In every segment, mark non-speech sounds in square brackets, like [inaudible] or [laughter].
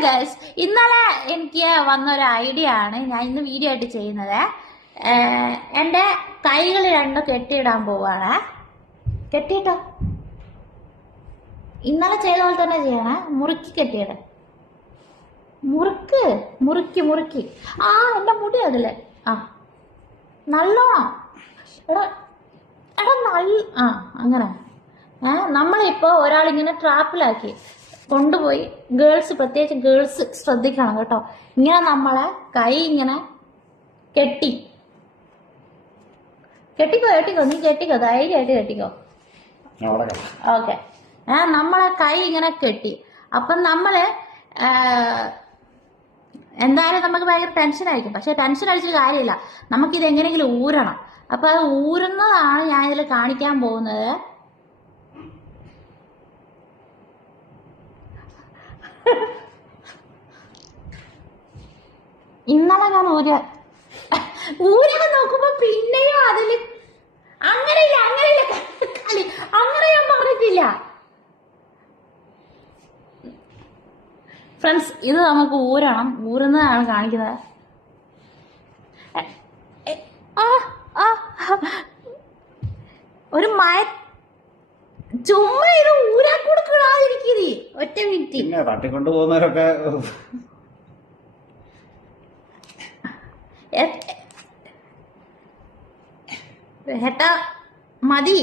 Guys ഇന്നലെ എനിക്ക് വന്ന ഒരു ഐഡിയ ആണ്. ഞാൻ ഇന്ന് വീഡിയോ ആയിട്ട് ചെയ്യുന്നത്. എന്റെ കൈകൾ രണ്ടും കെട്ടിയിടാൻ പോവാണ്. കെട്ടിയിട്ടോ? ഇന്നലെ ചെയ്ത പോലെ തന്നെ ചെയ്യണേ. മുറുക്കി കെട്ടിയിട. മുറുക്ക് മുറുക്കി മുറുക്കി. ആ എന്റെ മുടി അതിൽ. ആ നല്ലോണം. എടാ എടാ നല്ല ആ അങ്ങനെ. ഏഹ് നമ്മളിപ്പോ ഒരാളിങ്ങനെ ട്രാപ്പിലാക്കി കൊണ്ടുപോയി. ഗേൾസ് പ്രത്യേകിച്ച് ഗേൾസ് ശ്രദ്ധിക്കണം കേട്ടോ. ഇങ്ങനെ നമ്മളെ കൈ ഇങ്ങനെ കെട്ടി. കെട്ടിക്കോ കെട്ടിക്കോ? നീ കെട്ടിക്കോ? ധൈര്യമായിട്ട് കെട്ടിക്കോ. ഓക്കെ നമ്മളെ കൈ ഇങ്ങനെ കെട്ടി. അപ്പം നമ്മൾ എന്തായാലും നമുക്ക് ഭയങ്കര ടെൻഷൻ ആയിരിക്കും. പക്ഷെ ടെൻഷൻ അടിച്ചിട്ട് കാര്യമില്ല. നമുക്കിത് എങ്ങനെയെങ്കിലും ഊരണം. അപ്പൊ അത് ഊരുന്നതാണ് ഞാൻ ഇതിൽ കാണിക്കാൻ പോകുന്നത്. ഞാൻ ഊര ഊരാൻ നോക്കുമ്പോ പിന്നെയും അതിൽ അങ്ങനെയില്ല അങ്ങനെയില്ല കളി അങ്ങനെ ഞാൻ പറഞ്ഞിട്ടില്ല. ഫ്രണ്ട്സ് ഇത് നമുക്ക് ഊരണം. ഊരുന്നതാണ് കാണിക്കുന്നത്. ഒരു മയ ചുമ്മാ ഇത് ഊരാക്കൊടുക്കാതിരിക്കുന്നേ ഒറ്റ മിനിറ്റ് തട്ടിക്കൊണ്ടു പോകുന്നവരൊക്കെ ഏട്ടാ മതി.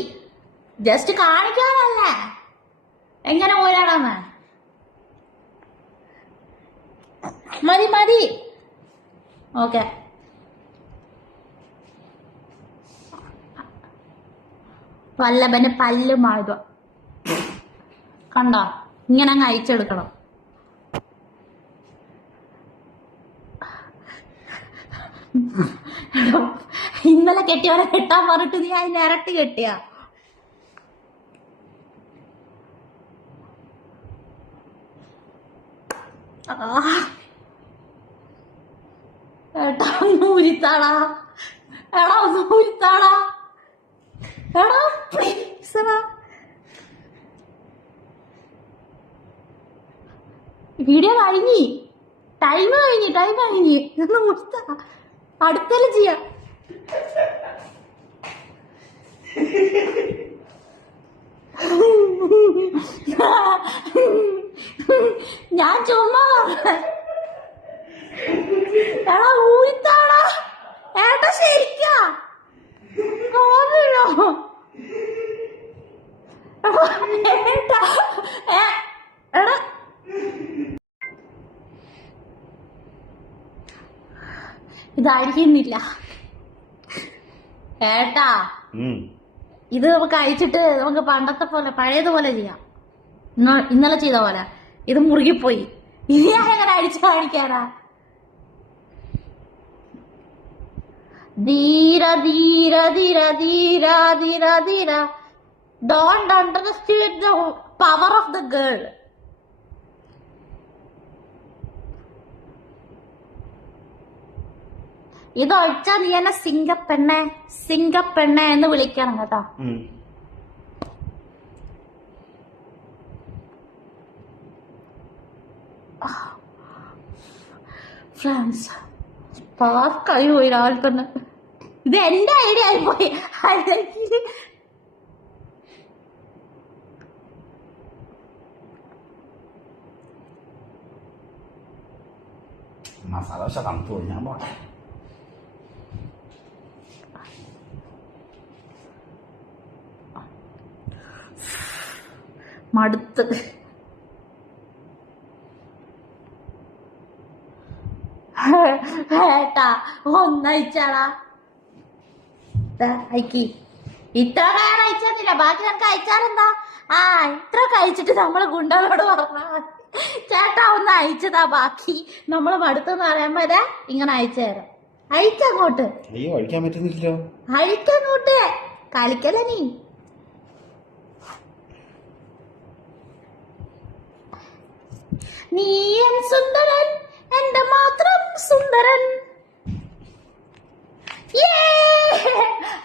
ജസ്റ്റ് കാണിക്കാനല്ല. എങ്ങനെ പോരാടാന്ന്? മതി മതി. ഓക്കെ. പല്ലവന് പല്ല് മാഴുക കണ്ടോ? ഇങ്ങനെ അങ്ങ് അയച്ചെടുക്കണം എടോ, [laughs] ഇന്നലെ കെട്ടിയവരെ കെട്ടാൻ പറഞ്ഞിട്ട് നീ അതിന് ഇരട്ടി കെട്ടിയ. ഏട്ടാ ഒന്ന് എടാ ഒന്ന് ഊരിത്താടാ എടാ പ്ലീസ് വീഡിയോ കഴിഞ്ഞി. ടൈം കഴിഞ്ഞി ടൈം കഴിഞ്ഞി. ഒന്ന് അടുത്തല്ലേ ചെയ്യാം? ഞാൻ ചുമ്മാ പറഞ്ഞെ. ഏട്ട ഏട്ടാ ശരിക്കാ. ഏട്ടാ. ഏ, എടാ ഇതായിരിക്കുന്നില്ല. ഏട്ടാ. ഇത് നമുക്ക് അയച്ചിട്ട് നമുക്ക് പണ്ടത്തെ പോലെ പഴയതുപോലെ ചെയ്യാം. ഇന്ന- ഇന്നലെ ചെയ്ത പോലെ. ഇത് മുറുകിപ്പോയി. ഇനി അടിച്ചു കാണിക്കാനാ? ധീര ധീര ധീര ധീര ധീര ധീര. Don't underestimate the power of the girl ഇത് ഒഴിച്ചാ നീ എന്നെ സിംഗപ്പെണ്ണെ സിംഗപ്പെണ്ണെ എന്ന് വിളിക്കണം കേട്ടോ. ഫ്രാൻസ് പാക്കായി പോയി രാവിലെ തന്നെ ഇത് എന്റെ ഐഡിയ ആയി പോയി അല്ലെങ്കിൽ മസാല തണുത്തു പോയി ഞാൻ പോട്ടെ. മടുത്ത് ഏട്ടാ ഒന്നയച്ചാടാ. അയക്കി. ഇത്ര കാര്യം അയച്ചില്ല ബാക്കി നമുക്ക് അയച്ചാലെന്താ? ആ ഇത്ര കഴിച്ചിട്ട് നമ്മൾ ഗുണ്ടകളോട് പറഞ്ഞ ചേട്ടാ ഒന്ന് അയച്ചതാ ബാക്കി. നമ്മൾ മടുത്തെന്ന് പറയുമ്പോ ഇതേ ഇങ്ങനെ അയച്ചു തരാം. അയച്ചങ്ങോട്ട്. അയ്യോ കഴിക്കാൻ പറ്റുന്നില്ലല്ലോ. അയക്കങ്ങോട്ട്. കളിക്കല നീ? നീയൻ സുന്ദരൻ എന്റെ മാത്രം സുന്ദരൻ.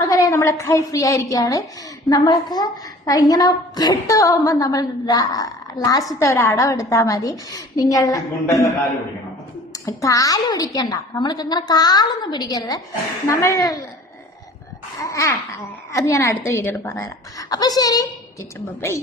അങ്ങനെ നമ്മളെ കൈ ഫ്രീ ആയിരിക്കുകയാണ്. നമ്മൾക്ക് ഇങ്ങനെ പെട്ടു പോകുമ്പോൾ നമ്മൾ ലാസ്റ്റത്തെ ഒരു അടവെടുത്താൽ മതി. നിങ്ങൾ കാൽ പിടിക്കണം. കാൽ പിടിക്കണ്ട. നമ്മൾക്ക് ഇങ്ങനെ കാലൊന്നും പിടിക്കരുത്. നമ്മൾ അത് ഞാൻ അടുത്ത വീഡിയോയിൽ പറയാം. അപ്പൊ ശരി. ബൈ